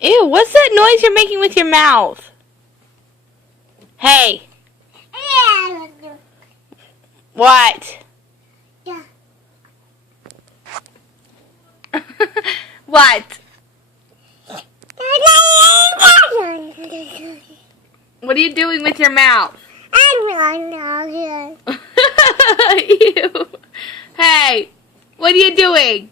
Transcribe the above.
Ew, what's that noise you're making with your mouth? Hey. What? What? What are you doing with your mouth? Ew. Hey, what are you doing?